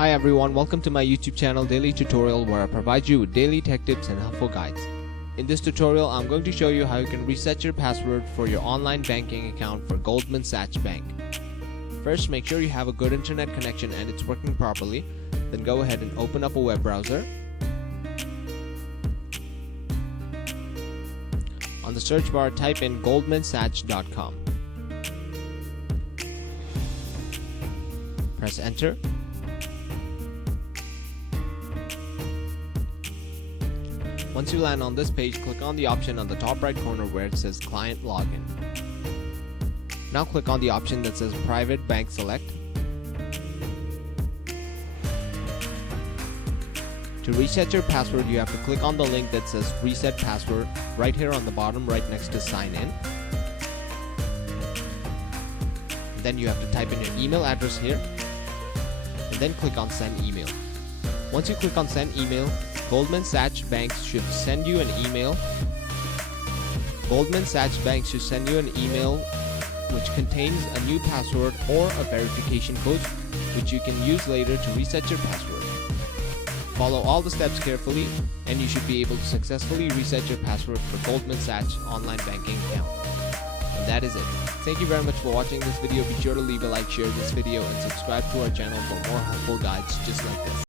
Hi everyone, welcome to my YouTube channel Daily Tutorial, where I provide you with daily tech tips and helpful guides. In this tutorial, I'm going to show you how you can reset your password for your online banking account for Goldman Sachs Bank. First, make sure you have a good internet connection and it's working properly. Then go ahead and open up a web browser. On the search bar, type in goldmensachs.com. Press enter. Once you land on this page, click on the option on the top right corner where it says Client Login. Now click on the option that says Private Bank Select. To reset your password, you have to click on the link that says Reset Password right here on the bottom right next to Sign In. And then you have to type in your email address here and then click on Send Email. Once you click on Send Email, Goldman Sachs Banks should send you an email. Goldman Sachs Banks should send you an email which contains a new password or a verification code which you can use later to reset your password. Follow all the steps carefully and you should be able to successfully reset your password for Goldman Sachs online banking account. And that is it. Thank you very much for watching this video. Be sure to leave a like, share this video, and subscribe to our channel for more helpful guides just like this.